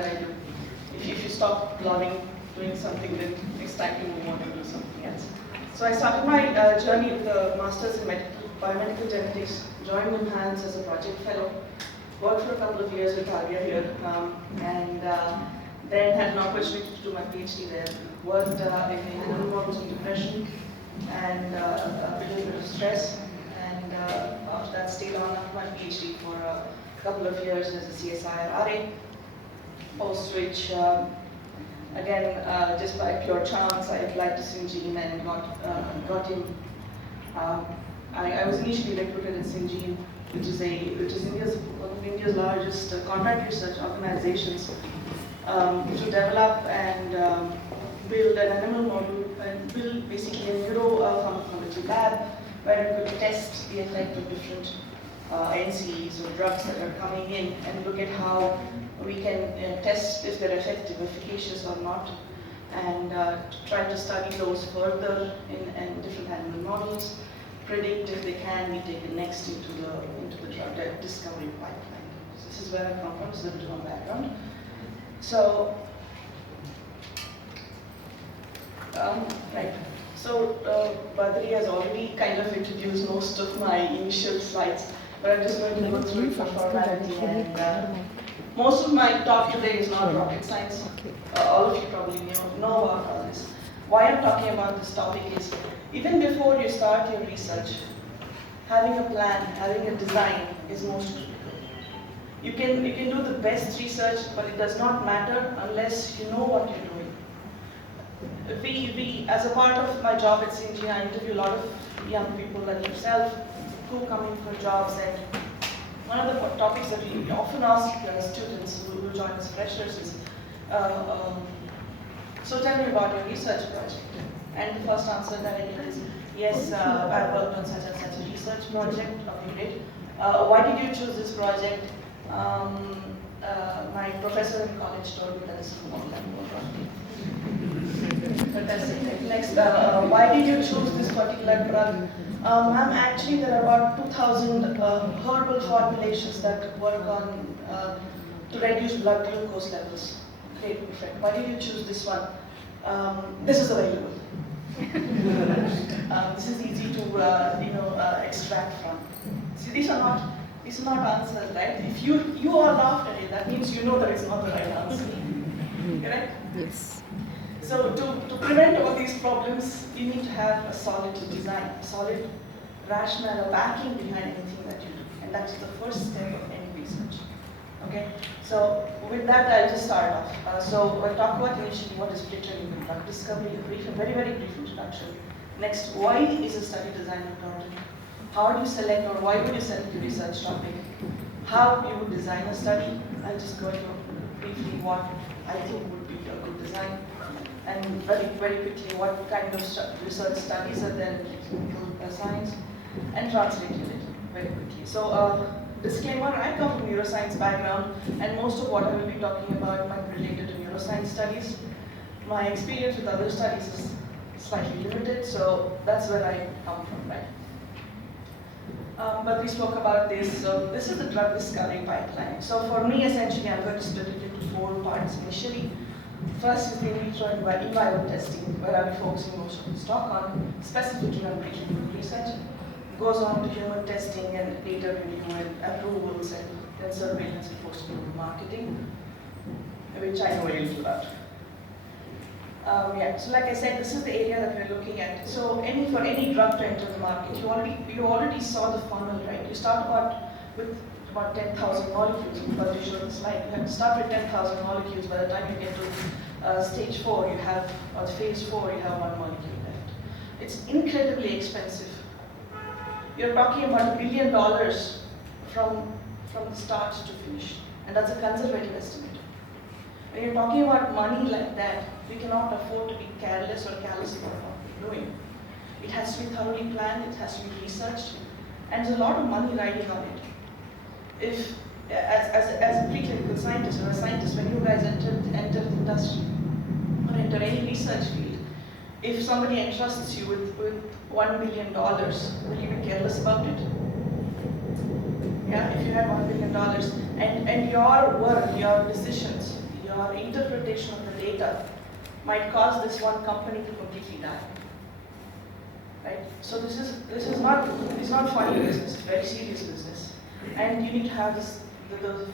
that I do. If you stop loving doing something, then it's time to move on and do something else. So I started my journey with a master's in biomedical genetics, joined NIMHANS as a project fellow, worked for a couple of years with Alia here, and then had an opportunity to do my PhD there. Worked in animal models of depression and a little bit of stress, and after that stayed on after my PhD for a couple of years as a CSIR RA, post which again, just by pure chance, I applied to Syngene and got in. I was initially recruited at Syngene, which is one of India's largest contract research organizations, to develop and build an animal model and build basically a neuropharmacology lab where we could test the effect of different NCEs or drugs that are coming in and look at how we can test if they're effective, efficacious or not, and try to study those further in different animal models, predict if they can be taken next into the drug discovery pipeline. So this is where I come from, this is a bit of my background. So, right. So Badri has already kind of introduced most of my initial slides, but I'm just going to go through it for formality. And most of my talk today is not rocket science. All of you probably know about all this. Why I'm talking about this topic is, even before you start your research, having a plan, having a design is most critical. You can do the best research, but it does not matter unless you know what you're doing. As a part of my job at Syngene, I interview a lot of young people like yourself who come in for jobs, and one of the topics that we often ask students who join as freshers is, so tell me about your research project. And the first answer that I get is, yes, I worked on such and such a research project. Okay, great. Why did you choose this project? My professor in college told me that this is more than Fantastic. Next, why did you choose this particular drug? Ma'am, actually there are about 2,000 herbal formulations that work on to reduce blood glucose levels. Great, perfect. Why did you choose this one? This is available. This is easy to extract from. See, these are not answers, right? If you all laughed at it, that means you know that it's not the right answer. Correct? Yes. So to prevent all these problems, you need to have a solid design, a solid rationale, a backing behind anything that you do. And that's the first step of any research. Okay? So with that, I'll just start off. So we'll talk about initially what is preclinical drug discovery, a brief, a very, very brief introduction. Next, why is a study design important? How do you select, or why would you select the research topic? How you would design a study. I'll just go through briefly what I think would be a good design. And very, very quickly, what kind of research studies are there in clinical science, and translate it very quickly. So, disclaimer, I come from neuroscience background, and most of what I will be talking about might be related to neuroscience studies. My experience with other studies is slightly limited, so that's where I come from, right? But we spoke about this. So this is the drug discovery pipeline. So for me, essentially, I'm going to split it into 4 parts initially. First is the in vitro and in vivo testing, where I'll be focusing most of this talk on, specifically on preclinical research. Goes on to human testing and data review and approvals and then surveillance and post-approval marketing, which I know a little about. Yeah, so like I said, this is the area that we're looking at. So for any drug to enter the market, you already saw the funnel, right? You start with about 10,000 molecules. Because you showed the slide, you have to start with 10,000 molecules. By the time you get to stage 4, or phase 4, you have 1 molecule left. It's incredibly expensive. You're talking about $1 billion from the start to finish, and that's a conservative estimate. When you're talking about money like that, we cannot afford to be careless or callous about what we're doing. It has to be thoroughly planned, it has to be researched, and there's a lot of money riding on it. If, as a preclinical scientist or a scientist, when you guys enter the industry or enter any research field, if somebody entrusts you with $1 billion, will you be careless about it? Yeah, if you had $1 billion, and your work, your decisions, your our interpretation of the data might cause this one company to completely die. Right? So this is not funny business, it's very serious business. And you need to have the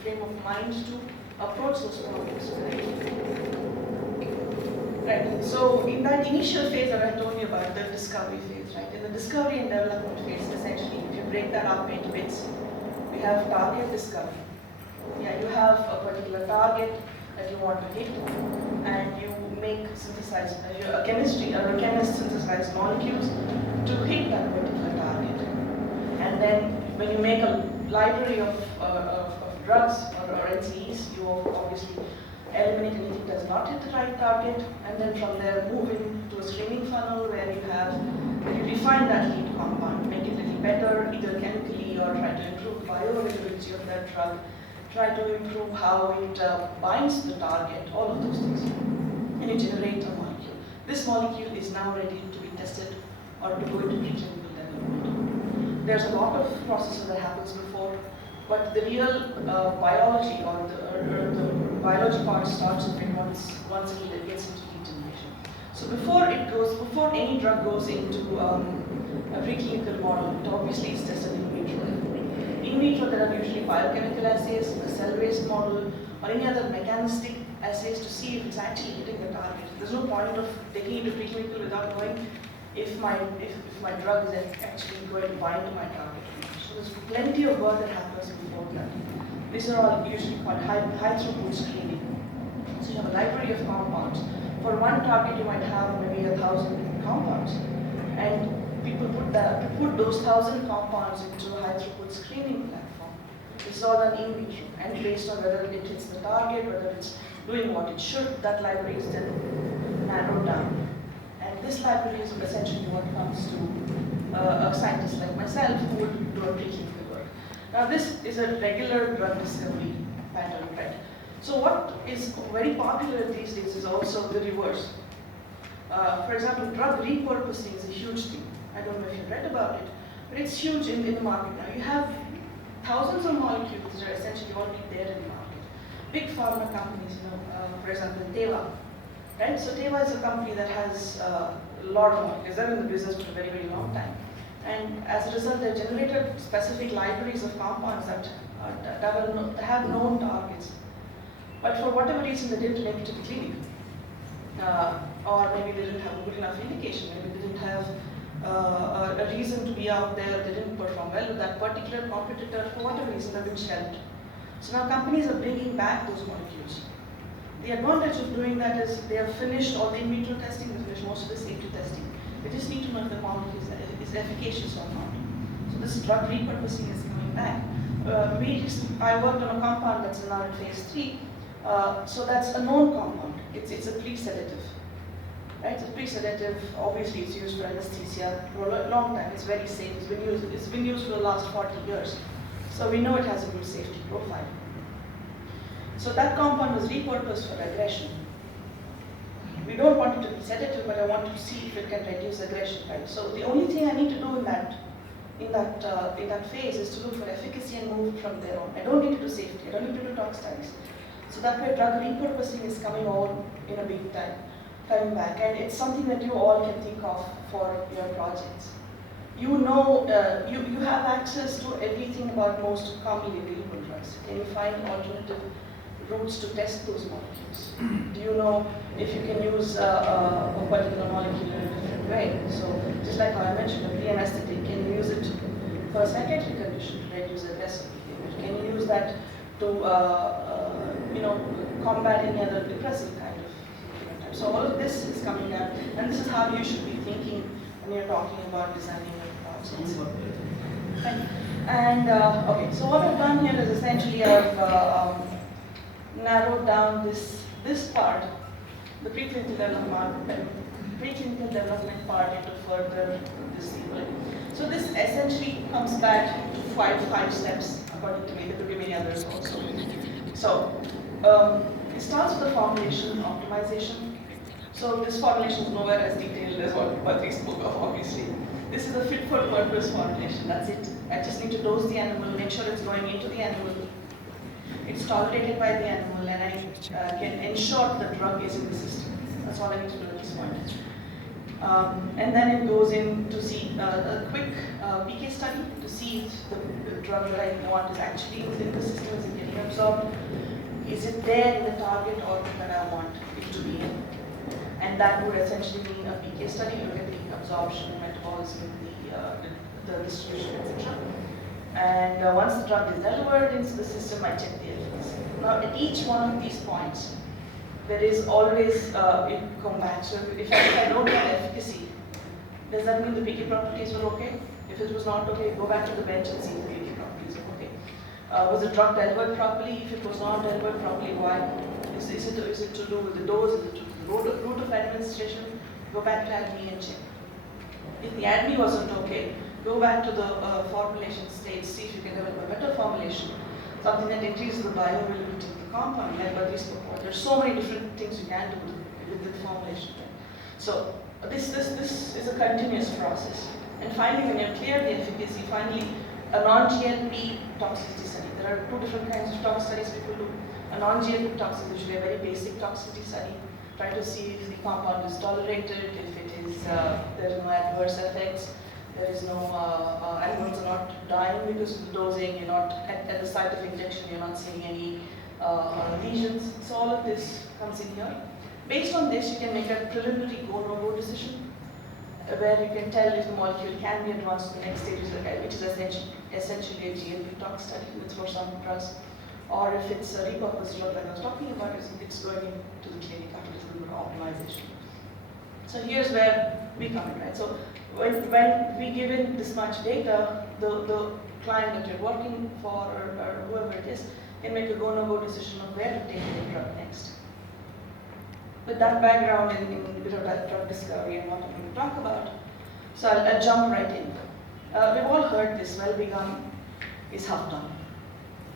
frame of mind to approach those problems. Right. So in that initial phase that I told you about, the discovery phase, right? In the discovery and development phase, essentially, if you break that up into bits, we have target discovery. Yeah, you have a particular target that you want to hit, and you make a chemist synthesize molecules to hit that particular target. And then when you make a library of drugs or NCEs, you obviously eliminate anything that does not hit the right target, and then from there move into a screening funnel where you refine that lead compound, make it a little better, either chemically or try to improve bioavailability of that drug, try to improve how it binds the target, all of those things. And you generate a molecule. This molecule is now ready to be tested or to go into preclinical development. There's a lot of processes that happens before, but the real biology or the biology part starts once it gets into lead generation. So before any drug goes into a preclinical model, it obviously is tested in vitro. In vitro, there are usually biochemical assays, a cell-based model, or any other mechanistic assays to see if it's actually hitting the target. There's no point of taking it to preclinical without knowing if my drug is actually going to bind to my target. So there's plenty of work that happens before that. These are all usually called high throughput screening. So you have a library of compounds. For one target, you might have maybe 1,000 compounds, and people put those 1,000 compounds into a high throughput screening platform. This is all done in vitro, and based on whether it hits the target, whether it's doing what it should, that library is then narrowed down. And this library is essentially what comes to a scientist like myself who would do a preclinical work. Now this is a regular drug discovery pattern, right? So what is very popular these days is also the reverse. For example, drug repurposing is a huge thing. I don't know if you've read about it, but it's huge in the market now. You have thousands of molecules that are essentially already there in the market. Big pharma companies, for example, Teva, right? So Teva is a company that has a lot of molecules. They're in the business for a very, very long time. And as a result, they've generated specific libraries of compounds that have known targets. But for whatever reason, they didn't make it to the clinic. Or maybe they didn't have a good enough indication. Maybe they didn't have a reason to be out there. They didn't perform well with that particular competitor. For whatever reason, they've been shelved. So now companies are bringing back those molecules. The advantage of doing that is they have finished all the in vitro testing, they finished most of the safety testing. They just need to know if the molecule is efficacious or not. So this drug repurposing is coming back. I worked on a compound that's now in phase 3. So that's a known compound. It's a pre-sedative. Right? It's a pre-sedative. Obviously, it's used for anesthesia for a long time. It's very safe. It's been used for the last 40 years. So we know it has a good safety profile. So that compound was repurposed for aggression. We don't want it to be sedative, but I want to see if it can reduce aggression. Right? So the only thing I need to do in that phase is to look for efficacy and move from there on. I don't need to do safety. I don't need to do tox studies. So that way, drug repurposing is coming on in a big time, coming back, and it's something that you all can think of for your projects. You have access to everything about most commonly available drugs. Can you find alternative routes to test those molecules? Do you know if you can use a particular molecule in a different way? So just like how I mentioned, a pre-anesthetic, can you use it for a psychiatric condition to reduce aggressive behavior? Can you use that to combat any other depressive kind of phenotype? So all of this is coming down, and this is how you should be thinking when you're talking about designing your projects. And okay, so what I've done here is essentially I've narrowed down this part, the preclinical development part, into further this sequence. So this essentially comes back to five steps, according to me. There could be many others also. So it starts with the formulation optimization. So this formulation is nowhere as detailed as what we spoke of, obviously. This is a fit for purpose formulation, that's it. I just need to dose the animal, make sure it's going into the animal. it's tolerated by the animal, and I can ensure the drug is in the system. That's all I need to do at this point. And then it goes in to see a quick PK study to see if the drug that I want is actually in the system, is it getting absorbed, is it there in the target or that I want it to be in. And that would essentially mean a PK study, look at the absorption, metabolism, the distribution, etc. And once the drug is delivered into the system, I check the efficacy. Now, at each one of these points, there is always it come back. So if I don't get efficacy, does that mean the PK properties were okay? If it was not okay, go back to the bench and see if the PK properties are okay. Was the drug delivered properly? If it was not delivered properly, why? Is it to do with the dose? Is it to do with the route of administration? Go back to ADME and check. If the ADME wasn't okay, go back to the formulation stage, see if you can develop a better formulation, something that increases the bioavailability of the compound, like Badri spoke about. There's so many different things you can do with the formulation. So this is a continuous process. And finally, when you clear the efficacy, finally, a non-GLP toxicity study. There are two different kinds of tox studies people do. A non-GLP tox is usually a very basic toxicity study, try to see if the compound is tolerated, if it is there are no adverse effects, there is no animals are not dying because of the dosing, you're not at the site of injection, you're not seeing any lesions. So all of this comes in here. Based on this, you can make a preliminary go-no-go decision, where you can tell if the molecule can be advanced to the next stage, which is essentially a GLP tox study for some drugs, or if it's a repurposed drug like I was talking about, it's going into the clinic after this little bit of optimization. So here's where we come in, right? So when we give in this much data, the client that you're working for or whoever it is can make a go-no-go decision of where to take the drug next. With that background in a bit of that drug discovery and what I'm going to talk about, so I'll jump right in. We've all heard this, well begun is half done.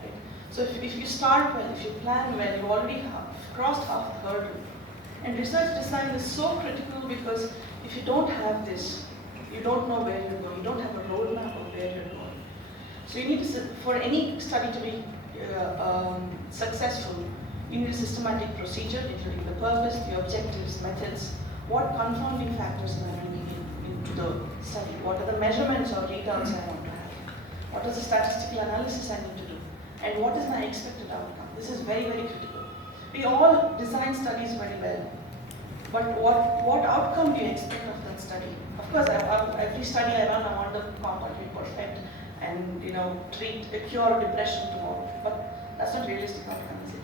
Right? So if you start well, if you plan well, you've already crossed half the hurdle. And research design is so critical because if you don't have this, you don't know where you're going. You don't have a roadmap of where you're going. So you need to, for any study to be successful, you need a systematic procedure, including the purpose, the objectives, methods, what confounding factors am I bringing into the study, what are the measurements or readouts I want to have, what is the statistical analysis I need to do, and what is my expected outcome. This is very, very critical. We all design studies very well, but what outcome do you expect of that study? Of course, every study I run, I want the compound to be perfect and cure depression tomorrow, but that's not realistic outcome, is it?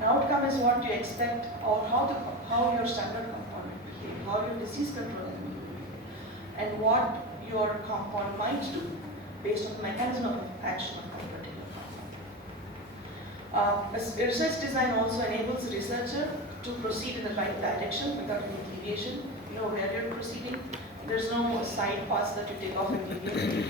An outcome is what you expect, or how your standard compound will behave, how your disease control will behave, and what your compound might do based on the mechanism of action of that particular compound. Research design also enables the researcher to proceed in the right direction without any deviation. You know where you're proceeding. There's no side paths that you take off and deviate.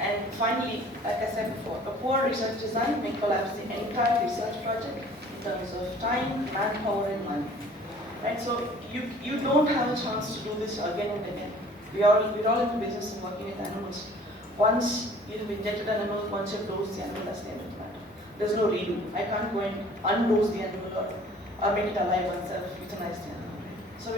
And finally, like I said before, a poor research design may collapse the entire research project in terms of time, manpower, and money. Right? So you don't have a chance to do this again and again. We're all in the business of working with animals. Once you've injected an animal, once you've dosed the animal, that's the end of the matter. There's no redo. I can't go and undose the animal or make it alive once I've euthanized the animal. So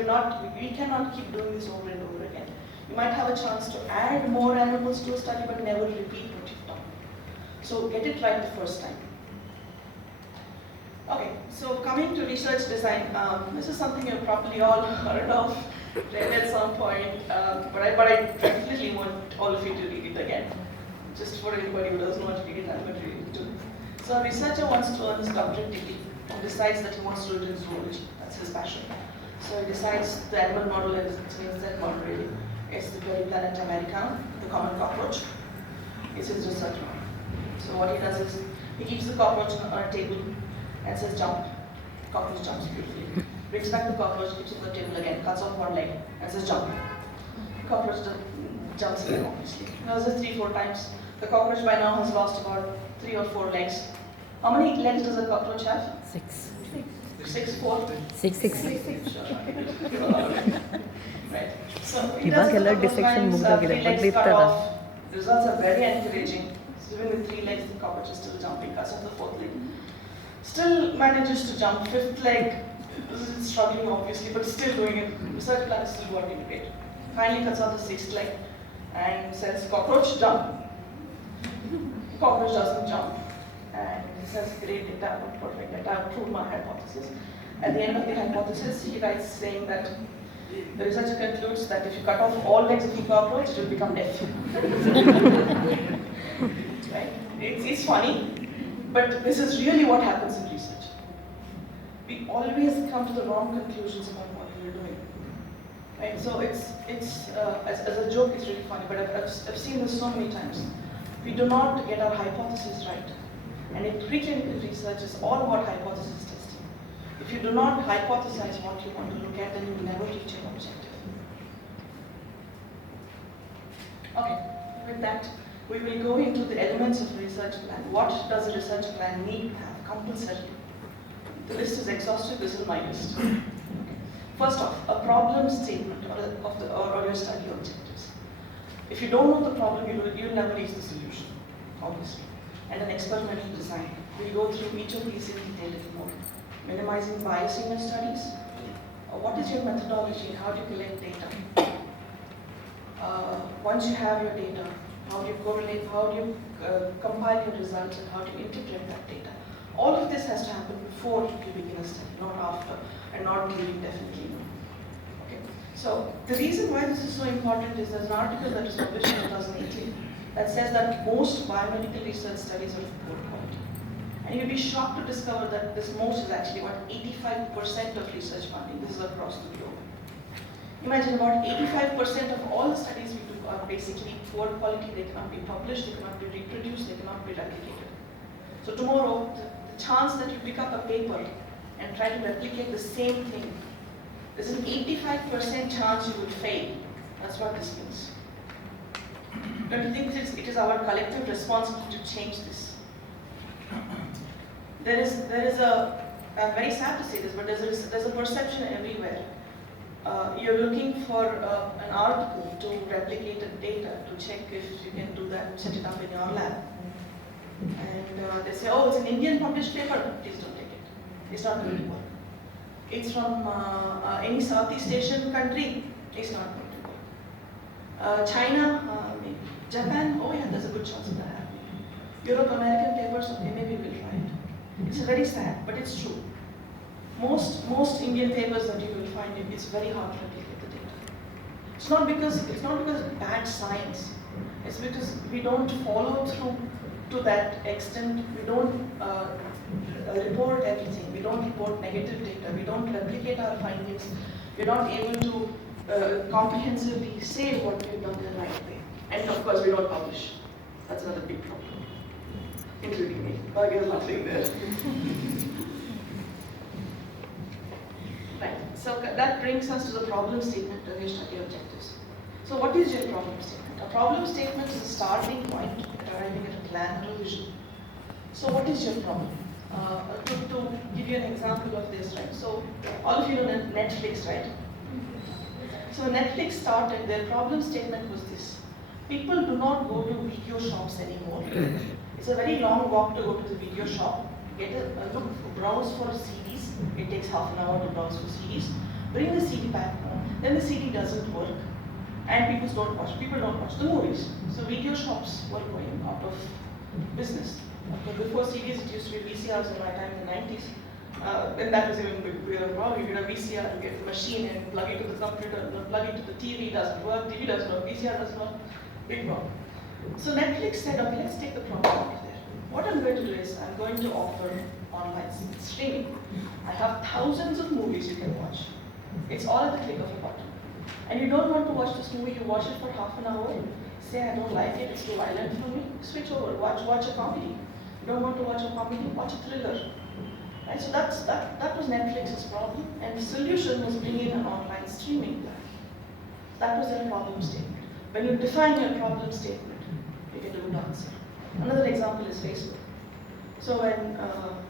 we cannot keep doing this over and over again. You might have a chance to add more animals to a study, but never repeat what you've done. So get it right the first time. Okay, so coming to research design, this is something you've probably all heard of, read at some point, but I definitely want all of you to read it again. Just for anybody who doesn't want to read it, I'm going to read it too. So a researcher wants to earn his doctorate degree and decides that he wants to do it in zoology. That's his passion. So he decides the animal model is that model really. It's the Planet Americana, the common cockroach. It's his research model. So what he does is, he keeps the cockroach on a table and says jump. Cockroach jumps beautifully. Brings back the cockroach, keeps it on the table again, cuts off one leg and says jump. Cockroach jumps again, obviously. He does it 3-4 times. The cockroach by now has lost about 3 or 4 legs. How many legs does a cockroach have? 6. 6, 4? 6. Sure. Right. So he ಇವಾಗೆಲ್ಲ does a couple of dissection lines, ಮುಗ್ದೋಗಿದೆ, 3 legs ಮೊದ್ಲಿರ್ತದ? cut off. The results are very encouraging. So even with 3 legs, the cockroach is still jumping, cuts off the 4th leg. Still manages to jump fifth leg, struggling obviously, but still doing it. Research plan is still working great. Finally cuts out the sixth leg and says, cockroach, jump. Cockroach doesn't jump. And he says, great data, perfect data, I've proved my hypothesis. At the end of the hypothesis, he writes saying that the researcher concludes that if you cut off all legs of the cockroach, it will become deaf. Right? It's funny, but this is really what happens in research. We always come to the wrong conclusions about what we're doing. Right? So as a joke, it's really funny, but I've seen this so many times. We do not get our hypothesis right. And in preclinical research, it's all about hypothesis testing. If you do not hypothesize what you want to look at, then you will never reach your objective. Okay, with that, we will go into the elements of a research plan. What does a research plan need to have compulsorily? The list is exhaustive, this is my list. Okay. First off, a problem statement or your study objectives. If you don't know the problem, you'll never reach the solution, obviously. And an experimental design. We'll go through each of these in detail a little more. Minimizing bias in your studies. What is your methodology? How do you collect data? Once you have your data, how do you correlate? How do you compile your results, and how do you interpret that data? All of this has to happen before you begin a study, not after, and not during, definitely. Okay. So the reason why this is so important is there's an article that was published in 2018 that says that most biomedical research studies are of poor quality. And you'll be shocked to discover that this most is actually about 85% of research funding. This is across the globe. Imagine about 85% of all the studies we do are basically poor quality. They cannot be published, they cannot be reproduced, they cannot be replicated. So tomorrow, the chance that you pick up a paper and try to replicate the same thing, there's an 85% chance you will fail. That's what this means. Don't you think it is our collective responsibility to change this? There is a, I'm very sad to say this, but there's a perception everywhere. You're looking for an article to replicate the data, to check if you can do that, set it up in your lab. And they say, oh, it's an Indian published paper. Please don't take it. It's not going to work. It's from any Southeast Asian country. It's not going to work. China, maybe. Japan, oh yeah, there's a good chance of that happening. Europe, American papers, okay, maybe we'll try it. It's very sad, but it's true. Most Indian papers that you will find, it's very hard to replicate the data. It's not because it's bad science. It's because we don't follow through to that extent. We don't report everything. We don't report negative data. We don't replicate our findings. We're not able to comprehensively say what we've done the right way. And of course, we don't publish. That's another big problem, including me. Bug is nothing there. Right. So that brings us to the problem statement of your study objectives. So what is your problem statement? A problem statement is a starting point at arriving at a plan or a vision. So what is your problem? To give you an example of this, right? So all of you know Netflix, right? So Netflix started, their problem statement was this. People do not go to video shops anymore. It's a very long walk to go to the video shop, get a look, browse for CDs. It takes half an hour to browse for CDs. Bring the CD back home. Then the CD doesn't work, and people don't watch the movies. So video shops were going out of business. Okay, before CDs, it used to be VCRs in my time in the 90s. Then that was even bigger problem. You get a VCR, you get the machine and plug it to the computer, plug it to the TV, doesn't work, TV doesn't work, VCR doesn't work. Big problem. So Netflix said, okay, let's take the problem out of there. What I'm going to do is I'm going to offer online streaming. I have thousands of movies you can watch. It's all at the click of a button. And you don't want to watch this movie, you watch it for half an hour, say I don't like it, it's too violent for me, switch over, watch a comedy. You don't want to watch a comedy, watch a thriller. Right? So that was Netflix's problem, and the solution was bringing an online streaming plan. That was their problem statement. When you define your problem statement, you get a good answer. Another example is Facebook. So when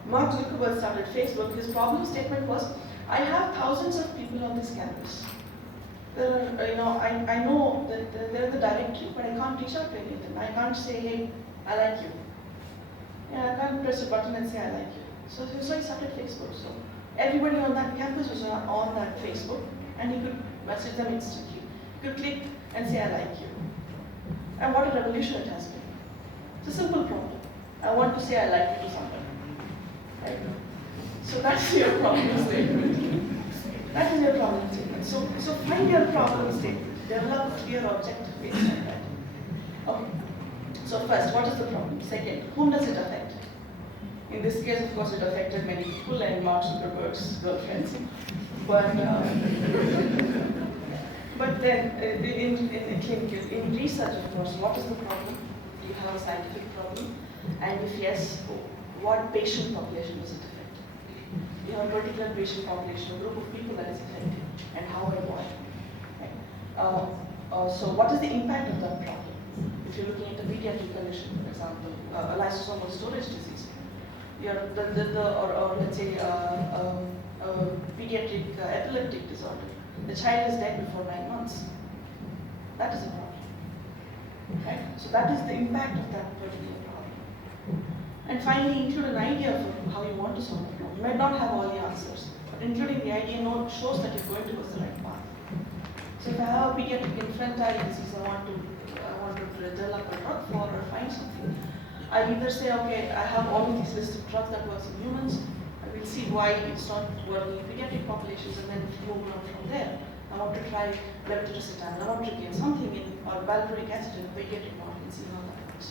Mark Zuckerberg started Facebook, his problem statement was, I have thousands of people on this campus. There are, I know that they're in the directory, but I can't reach out to any of them. I can't say, hey, I like you. Yeah, I can't press a button and say I like you. So he started Facebook. So everybody on that campus was on that Facebook, and he could message them instantly. You could click and say, I like you. And what a revolution it has been. It's a simple problem. I want to say I like you to someone. Right? So that's your problem statement. That is your problem statement. So find your problem statement. Develop a clear objective based on that. Okay. So first, what is the problem? Second, whom does it affect? In this case, of course, it affected many people and Mark Zuckerberg's girlfriends. But then, in research, of course, what is the problem? You have a scientific problem, and if yes, what patient population does it affect? You have a particular patient population, a group of people that is affected, and how and why. Right? So what is the impact of that problem? If you're looking at a pediatric condition, for example, a lysosomal storage disease, or let's say a pediatric epileptic disorder, the child is dead before 9 months. That is a problem. Right? So that is the impact of that particular problem. And finally, include an idea for how you want to solve the problem. You might not have all the answers, but including the idea note shows that you're going towards the right path. So if I have a pediatric infantile disease I want to develop a drug for or find something, I either say, okay, I have all of these list of drugs that works in humans, I will see why it's not working in pediatric populations, and then move on from there. I want to try leptiricetam, lamotrigine, something in, or valproic acid in a pediatric model and see how that works.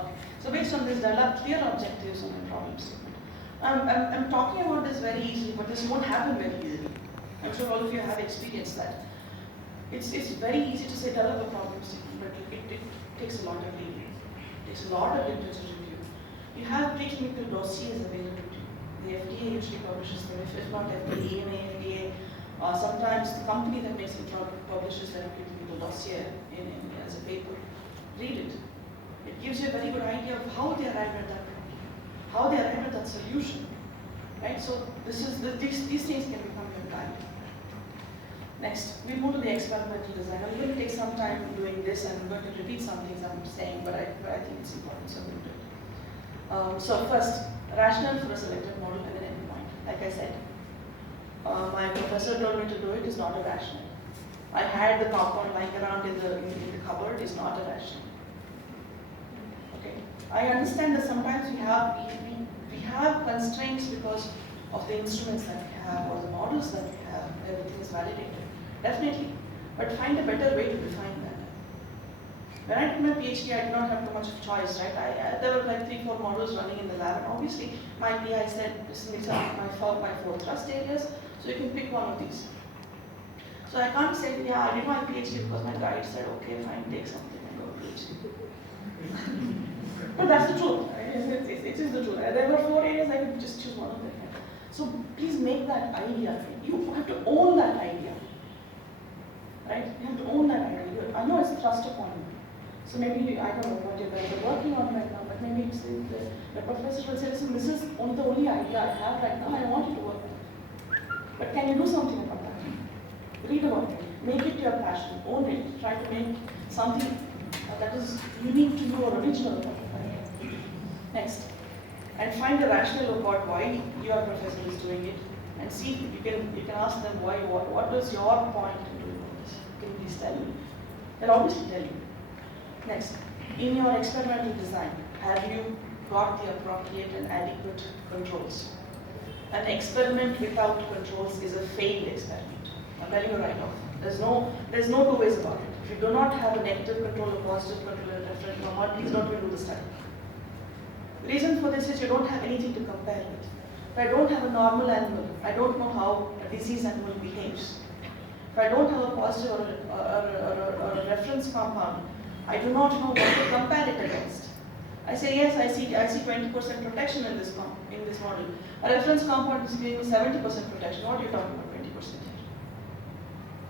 Okay. So based on this, develop clear objectives on the problem statement. I'm talking about this very easily, but this won't happen very easily. I'm sure all of you have experienced that. It's very easy to say develop a problem statement, but it takes a lot of reading. It takes a lot of literature review. You have preclinical dossiers available to you. The FDA usually publishes them, if not FDA, EMA, FDA. Sometimes the company that makes the drug publishes their preclinical dossier as a paper. Read it. It gives you a very good idea of how they arrived at that problem, how they arrived at that solution. Right? So these things can become your guide. Next, we move to the experimental design. I'm going to take some time doing this, and I'm going to repeat some things I'm saying, but I think it's important, so I'm going to do it. So first, rationale for a selected model and an endpoint. Like I said, my professor told me to do it is not a rationale. I had the compound lying around in the cupboard is not a rationale. Okay. I understand that sometimes we have constraints because of the instruments that we have or the models that we have. Everything is validated. Definitely. But find a better way to define that. When I did my PhD, I did not have too much of choice, right? There were like 3-4 models running in the lab, and obviously my PI said, these are my 4 thrust areas, so you can pick one of these. So I can't say, yeah, I did my PhD because my guide said, okay, fine, take something and go to PhD. But that's the truth, right? It is the truth. There were 4 areas, I could just choose one of them. So please make that idea. You have to own that idea. Right? You have to own that idea. I know it's thrust upon you. So maybe, I don't know what you're working on right now, but maybe it's the professor will say, listen, this is the only idea I have right now, I want you to work on it. But can you do something about that? Read about it. Make it your passion. Own it. Try to make something that is unique to you or original about it. Next. And find the rationale about why your professor is doing it, and see if you can ask them why. What is your point in doing all this? Can you please tell me? They'll obviously tell you. Next, in your experimental design, have you got the appropriate and adequate controls? An experiment without controls is a failed experiment. I'm telling you right off. There's no 2 ways about it. If you do not have a negative control, a positive control, and a reference normal, please don't do the study. The reason for this is you don't have anything to compare with. If I don't have a normal animal, I don't know how a disease animal behaves. If I don't have a positive or a reference compound, I do not know what to compare it against. I say, yes, I see 20% protection in this model. A reference compound is giving me 70% protection. What are you talking about 20% here?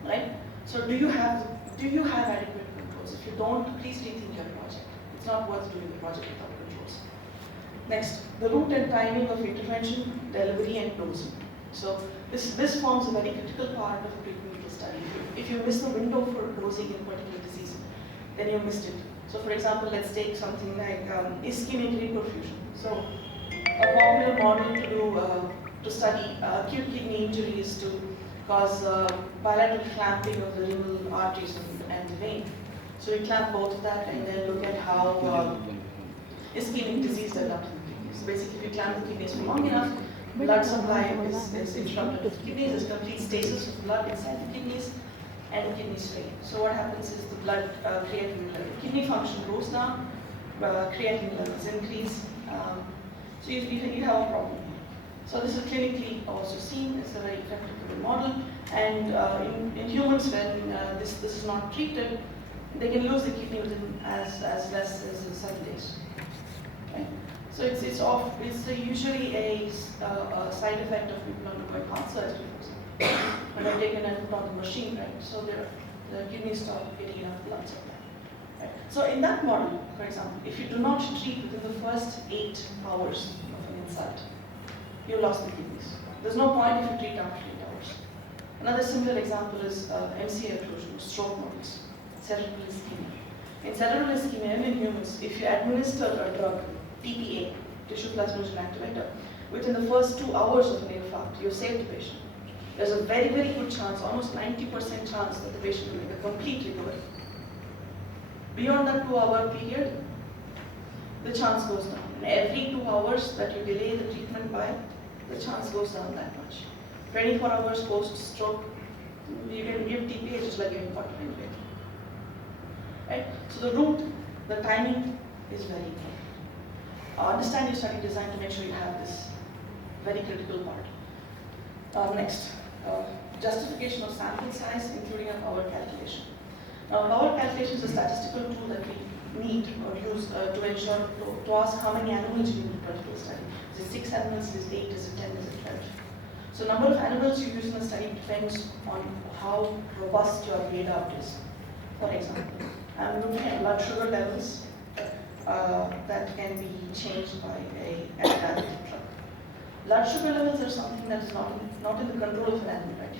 Right? So do you have adequate controls? If you don't, please rethink your project. It's not worth doing the project without controls. Next, the route and timing of intervention, delivery, and dosing. So this forms a very critical part of a preclinical study. If you miss the window for dosing in a particular disease, then you missed it. So for example, let's take something like ischemic reperfusion. So a popular model to do to study acute kidney injuries to cause bilateral clamping of the renal arteries and the vein. So we clamp both of that and then look at how ischemic disease develops in the kidneys. So basically, if you clamp the kidneys for long enough, blood supply is interrupted to the kidneys. There's complete stasis of blood inside the kidneys, and the kidneys fail. So what happens is the blood creatinine level, kidney function goes down, creatinine levels increase. So you have a problem. So this is clinically also seen. It's a very effective model. And in humans, when this is not treated, they can lose the kidney within as less as 7 days. Right? So it's usually a side effect of people undergoing heart surgery, for example. When they're taken and put on the machine, right? So the kidneys stop getting enough blood supply. Right? So in that model, for example, if you do not treat within the first 8 hours of an insult, you lost the kidneys. There's no point if you treat after 8 hours. Another similar example is MCA occlusion, stroke models, cerebral ischemia. In cerebral ischemia, in humans, if you administer a drug, TPA, tissue plasminogen activator, within the first 2 hours of an infarct, you save the patient. There's a very, very good chance, almost 90% chance that the patient will make a complete recovery. Beyond that 2-hour period, the chance goes down. And every 2 hours that you delay the treatment by, the chance goes down that much. 24 hours post-stroke, you can give TPA just like giving water anyway. Right? So the route, the timing is very important. Understand your study design to make sure you have this very critical part. Next, justification of sample size, including a power calculation. Now, power calculation is a statistical tool that we need or use to ensure, to ask how many animals you need in a particular study. Is it 6 animals, is it 8, is it 10, is it 12? So number of animals you use in a study depends on how robust your readout is. For example, I'm looking at blood sugar levels that can be changed by an analytic drug. Blood sugar levels are something that is not in the control of an animal, right?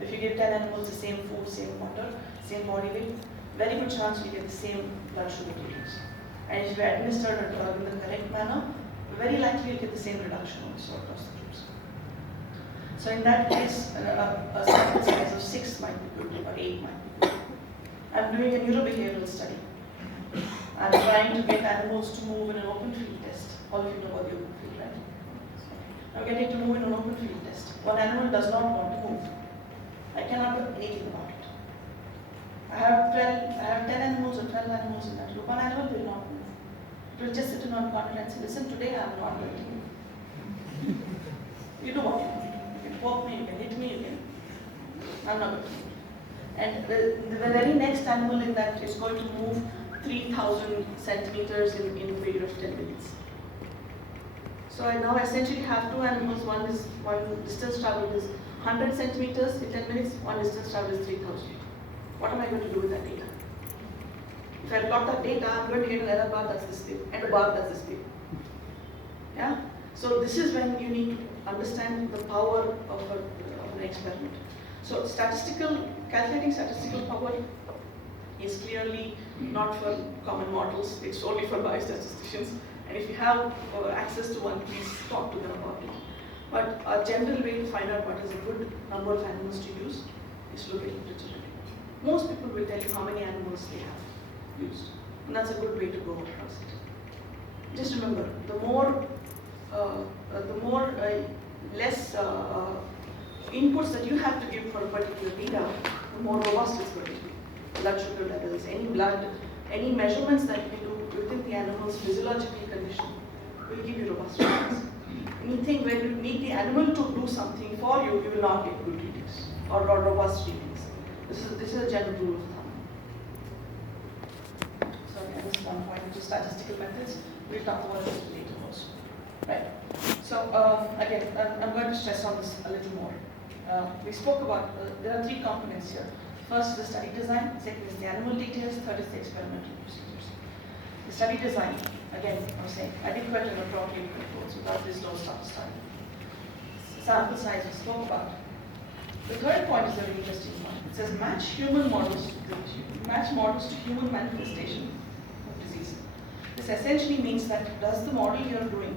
If you give 10 animals the same food, same water, same body weight, very good chance you get the same blood sugar readings. And if you administer a drug in the correct manner, very likely you'll get the same reduction also across the groups. So in that case, a sample size of 6 might be good, or 8 might be good. I'm doing a neurobehavioral study. I'm trying to get animals to move in an open field test. All of you know about the open field, right? I'm getting to move in an open field test. One animal does not want to move. I cannot do anything about it. I have 10 animals or 12 animals in that group. One animal will not move. It will just sit in one corner and say, listen, today I'm not going to move. You do what you want. You can poke me, you can hit me, I'm not going to move. And the very next animal in that is going to move 3,000 centimeters in a period of 10 minutes. So I now essentially have 2 animals. One distance traveled is 100 centimeters in 10 minutes, one distance traveled is 3,000. What am I going to do with that data? If I plot that data, I'm going to get an error bar that's this big, and a bar that's this big. Yeah? So this is when you need to understand the power of an experiment. So calculating statistical power is clearly not for common mortals, it's only for biostatisticians. And if you have access to one, please talk to them about it. But a general way to find out what is a good number of animals to use is to look at literature. Most people will tell you how many animals they have used. And that's a good way to go across it. Just remember, the more less inputs that you have to give for a particular data, the more robust it's going to be. Blood sugar levels, any measurements that you do within the animal's physiological condition will give you robust results. Anything where you need the animal to do something for you, you will not get good readings or robust readings. This is a general rule of thumb. So again, this is one point into statistical methods. We'll talk about this later also. Right. So again, I'm going to stress on this a little more. We spoke about, there are 3 components here. First is the study design, second is the animal details, third is the experimental procedures. The study design, again, I was saying, adequate and appropriate controls without this low start study. Sample size we spoke about. The third point is a very interesting one. It says match models to human manifestation of disease. This essentially means that does the model you're doing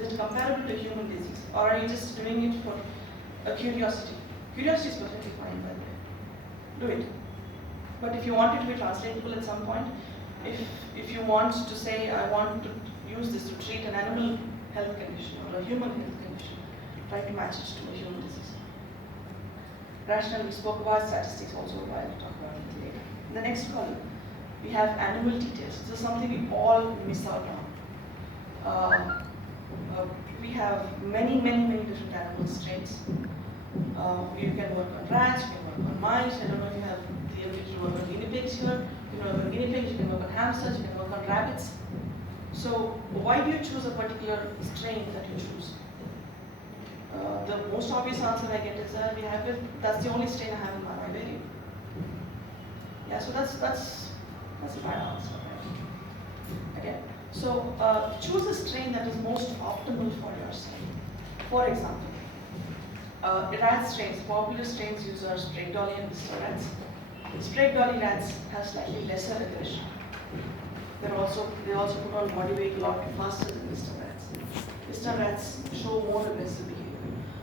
Is it comparable to human disease? Or are you just doing it for a curiosity? Curiosity is perfectly fine, by the way. Do it. But if you want it to be translatable at some point, if you want to say, I want to use this to treat an animal health condition or a human health condition, try to match it to a human disease. Rationale, we spoke about statistics also, while we talk about it later. In the next column, we have animal details. This is something we all miss out on. We have many different animal strains. You can work on rats, you can work on mice. I don't know if you have the ability to work on guinea pigs here. You can work on guinea pigs, you can work on hamsters, you can work on rabbits. So why do you choose a particular strain that you choose? The most obvious answer I get is that that's the only strain I have in my vivarium. Yeah, so that's a bad answer, right? Okay. So choose a strain that is most optimal for your cell. For example, rat strains, popular strains used are Sprague-Dawley and Lister rats. Sprague-Dawley rats have slightly lesser aggression. They also put on body weight a lot faster than Lister rats. Lister rats show more aggressive behavior.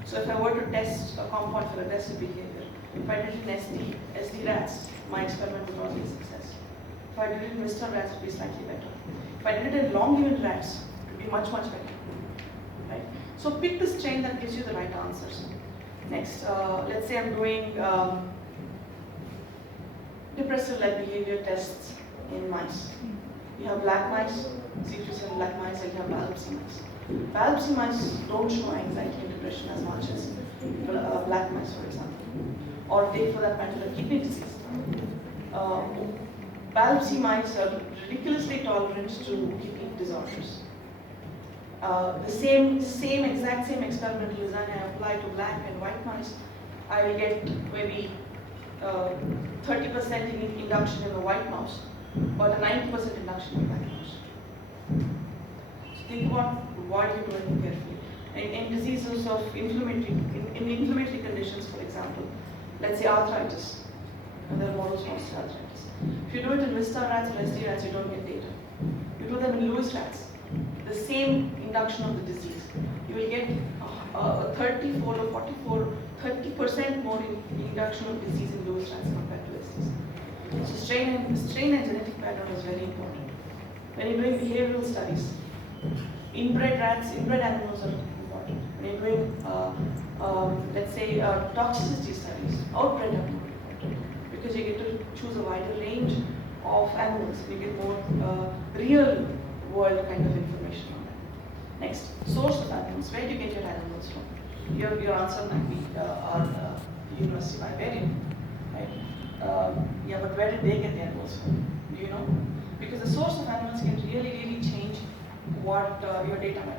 So if I were to test a compound for aggressive behavior, if I did it in SD rats, my experiment would not be a success. If I did it in Lister rats, it would be slightly better. If I did it in long-lived rats, it would be much better. Right? So pick the strain that gives you the right answers. Next, let's say I'm doing depressive-like behavior tests in mice. You have black mice, C3 black mice, and you have biopsy mice. Biopsy mice don't show anxiety and depression as much as black mice, for example, or take for that matter a kidney disease. Biopsy mice are ridiculously tolerant to kidney disorders. The exact same experimental design I apply to black and white mice, I will get maybe 30% induction in the white mouse, but a 90% induction in the black mouse. So think about what you're doing carefully. In diseases of inflammatory conditions, for example, let's say arthritis, and there are models for arthritis. If you do it in Lister rats or SD rats, you don't get data. You do them in Lewis rats, the same induction of the disease. You will get a 34 or 30% more induction of disease in Lewis rats compared to SDs. So strain and genetic pattern is very important. When you're doing behavioral studies, inbred animals are important. When you're doing, let's say, toxicity studies, outbred are more important because you get to choose a wider range of animals. You get more real world kind of information on that. Next, source of animals. Where do you get your animals from? Your answer might be our university vivarium, right? Yeah, but where did they get the animals from? Do you know? Because the source of animals can really change what your data might be.